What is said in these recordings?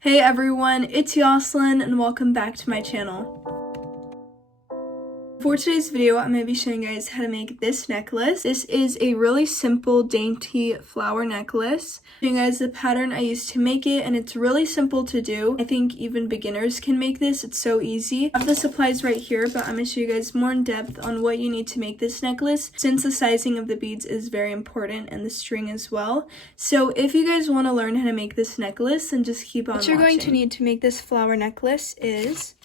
Hey everyone, it's Yoslin and welcome back to my channel. For today's video, I'm going to be showing you guys how to make this necklace. This is a really simple, dainty flower necklace. Showing you guys the pattern I used to make it, and it's really simple to do. I think even beginners can make this. It's so easy. I have the supplies right here, but I'm going to show you guys more in depth on what you need to make this necklace, since the sizing of the beads is very important and the string as well. So if you guys want to learn how to make this necklace, then just keep on watching. What you're going to need to make this flower necklace is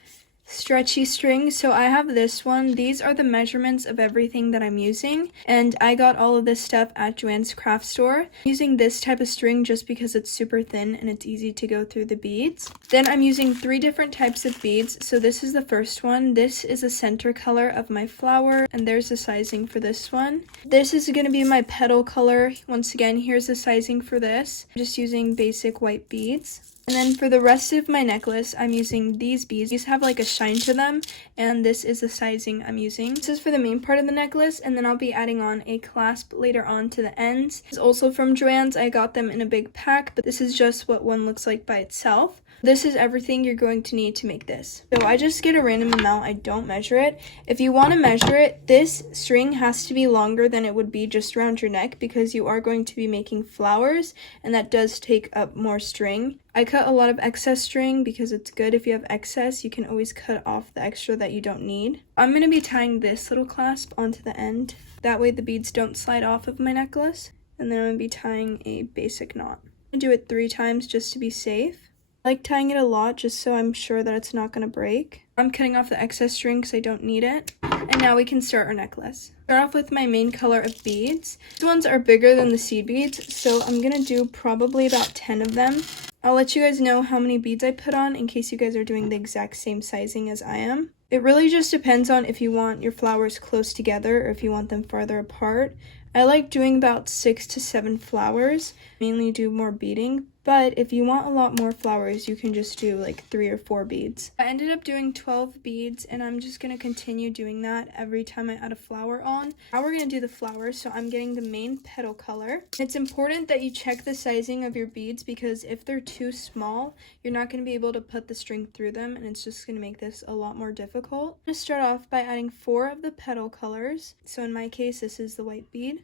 stretchy string. So I have this one. These are the measurements of everything that I'm using, and I got all of this stuff at Joann's craft store. I'm using this type of string just because it's super thin and it's easy to go through the beads. Then I'm using 3 different types of beads. So this is the first one. This is the center color of my flower, and there's the sizing for this one. This is going to be my petal color. Once again, here's the sizing for this. I'm just using basic white beads. And then for the rest of my necklace, I'm using these beads. These have like a shine to them, and this is the sizing I'm using. This is for the main part of the necklace, and then I'll be adding on a clasp later on to the ends. This is also from Joann's. I got them in a big pack, but this is just what one looks like by itself. This is everything you're going to need to make this. So I just get a random amount. I don't measure it. If you want to measure it, this string has to be longer than it would be just around your neck, because you are going to be making flowers, and that does take up more string. I cut a lot of excess string because it's good. If you have excess, you can always cut off the extra that you don't need. I'm going to be tying this little clasp onto the end. That way the beads don't slide off of my necklace. And then I'm going to be tying a basic knot. I'm going to do it 3 times just to be safe. I like tying it a lot just so I'm sure that it's not going to break. I'm cutting off the excess string because I don't need it. And now we can start our necklace. Start off with my main color of beads. These ones are bigger than the seed beads, so I'm going to do probably about 10 of them. I'll let you guys know how many beads I put on in case you guys are doing the exact same sizing as I am. It really just depends on if you want your flowers close together or if you want them farther apart. I like doing about 6 to 7 flowers, mainly do more beading, but if you want a lot more flowers, you can just do like 3 or 4 beads. I ended up doing 12 beads, and I'm just going to continue doing that every time I add a flower on. Now we're going to do the flowers, so I'm getting the main petal color. It's important that you check the sizing of your beads, because if they're too small, you're not going to be able to put the string through them, and it's just going to make this a lot more difficult. I'm going to start off by adding 4 of the petal colors. So in my case, this is the white bead.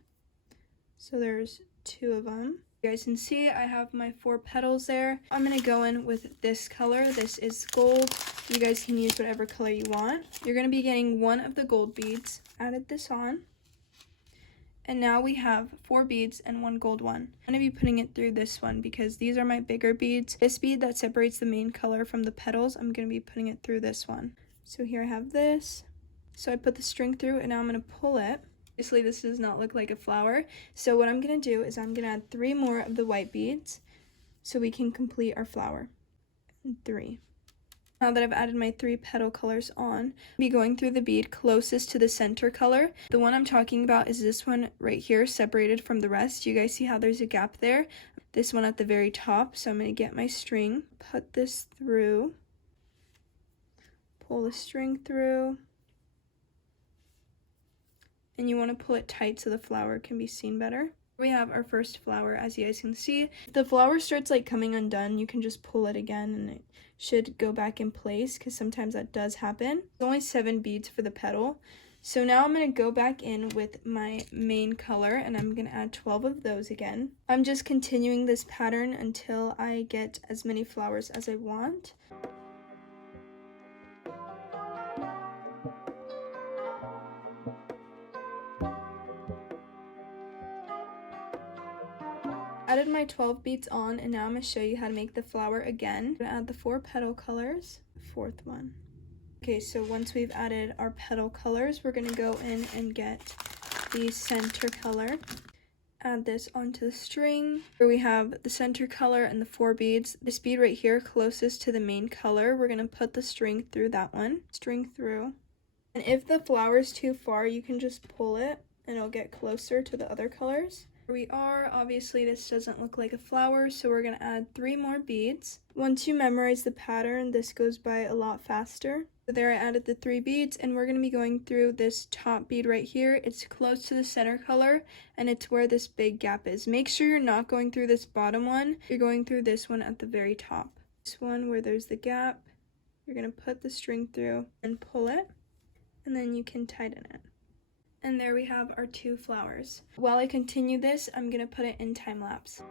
So there's 2 of them. You guys can see I have my 4 petals there. I'm going to go in with this color. This is gold. You guys can use whatever color you want. You're going to be getting 1 of the gold beads. Added this on. And now we have 4 beads and 1 gold one. I'm going to be putting it through this one because these are my bigger beads. This bead that separates the main color from the petals, I'm going to be putting it through this one. So here I have this. So I put the string through, and now I'm going to pull it. Obviously, this does not look like a flower. So what I'm going to do is I'm going to add 3 more of the white beads so we can complete our flower. 3. Now that I've added my 3 petal colors on, I'll be going through the bead closest to the center color. The one I'm talking about is this one right here, separated from the rest. You guys see how there's a gap there? This one at the very top. So I'm going to get my string, put this through, pull the string through. And you want to pull it tight so the flower can be seen better. We have our first flower, as you guys can see. If the flower starts like coming undone, you can just pull it again and it should go back in place, because sometimes that does happen. There's only 7 beads for the petal. So now I'm going to go back in with my main color, and I'm going to add 12 of those again. I'm just continuing this pattern until I get as many flowers as I want. Added my 12 beads on, and now I'm going to show you how to make the flower again. I'm going to add the 4 petal colors, 4th one. Okay, so once we've added our petal colors, we're going to go in and get the center color. Add this onto the string. Here we have the center color and the 4 beads. This bead right here, closest to the main color, we're going to put the string through that one. String through. And if the flower is too far, you can just pull it and it'll get closer to the other colors. Here we are. Obviously this doesn't look like a flower, so we're going to add 3 more beads. Once you memorize the pattern, this goes by a lot faster. So there I added the 3 beads, and we're going to be going through this top bead right here. It's close to the center color, and it's where this big gap is. Make sure you're not going through this bottom one. You're going through this one at the very top. This one where there's the gap, you're going to put the string through and pull it, and then you can tighten it. And there we have our 2 flowers. While I continue this, I'm going to put it in time lapse.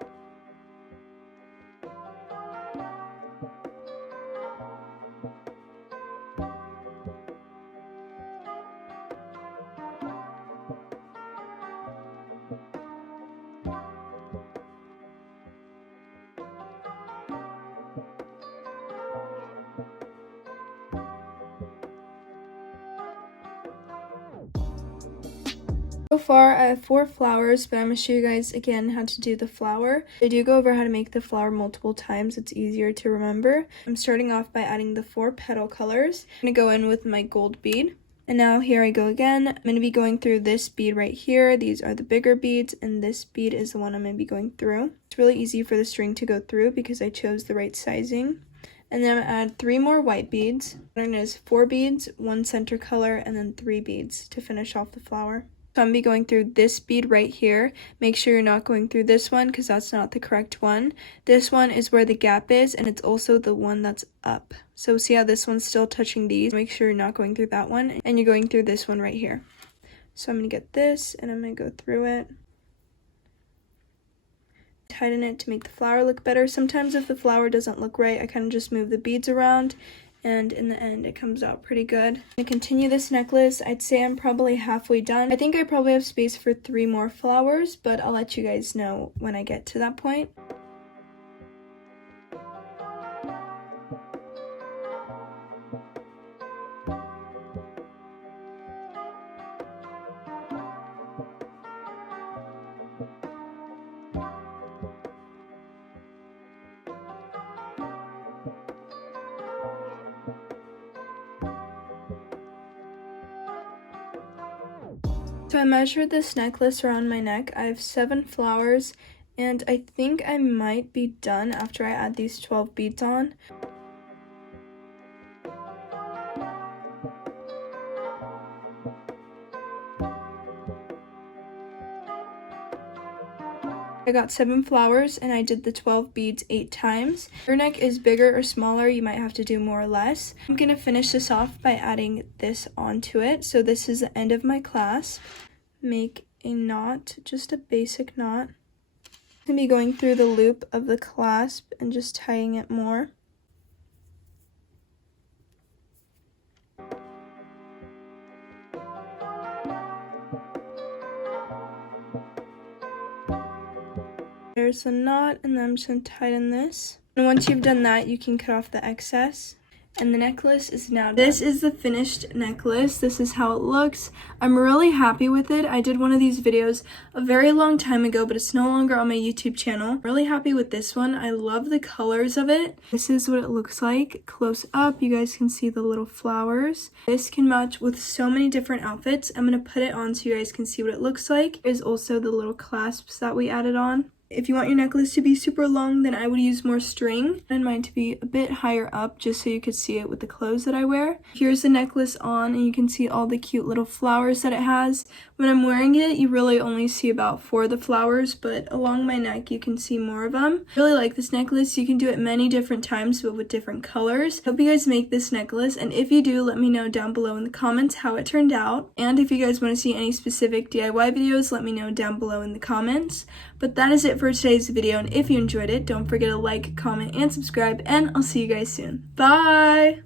So far, I have 4 flowers, but I'm going to show you guys again how to do the flower. I do go over how to make the flower multiple times. It's easier to remember. I'm starting off by adding the 4 petal colors. I'm going to go in with my gold bead. And now here I go again. I'm going to be going through this bead right here. These are the bigger beads, and this bead is the one I'm going to be going through. It's really easy for the string to go through because I chose the right sizing. And then I'm going to add 3 more white beads. The pattern is 4 beads, 1 center color, and then 3 beads to finish off the flower. So I'm going to be going through this bead right here. Make sure you're not going through this one because that's not the correct one. This one is where the gap is, and it's also the one that's up. So see how this one's still touching these? Make sure you're not going through that one, and you're going through this one right here. So I'm going to get this, and I'm going to go through it. Tighten it to make the flower look better. Sometimes if the flower doesn't look right, I kind of just move the beads around, and in the end it comes out pretty good. I'm going to continue this necklace. I'd say I'm probably halfway done. I think I probably have space for 3 more flowers, but I'll let you guys know when I get to that point. So I measured this necklace around my neck. I have 7 flowers, and I think I might be done after I add these 12 beads on. I got 7 flowers and I did the 12 beads 8 times. If your neck is bigger or smaller, you might have to do more or less. I'm going to finish this off by adding this onto it. So this is the end of my clasp. Make a knot, just a basic knot. I'm going to be going through the loop of the clasp and just tying it more. There's the knot, and then I'm just going to tighten this. And once you've done that, you can cut off the excess. And the necklace is now done. This is the finished necklace. This is how it looks. I'm really happy with it. I did one of these videos a very long time ago, but it's no longer on my YouTube channel. Really happy with this one. I love the colors of it. This is what it looks like close up. You guys can see the little flowers. This can match with so many different outfits. I'm going to put it on so you guys can see what it looks like. There's also the little clasps that we added on. If you want your necklace to be super long, then I would use more string and mine to be a bit higher up just so you could see it with the clothes that I wear. Here's the necklace on, and you can see all the cute little flowers that it has. When I'm wearing it, you really only see about 4 of the flowers, but along my neck you can see more of them. I really like this necklace. You can do it many different times but with different colors. Hope you guys make this necklace, and if you do, let me know down below in the comments how it turned out. And if you guys want to see any specific DIY videos, let me know down below in the comments. But that is it for today's video, and if you enjoyed it, don't forget to like, comment, and subscribe, and I'll see you guys soon. Bye!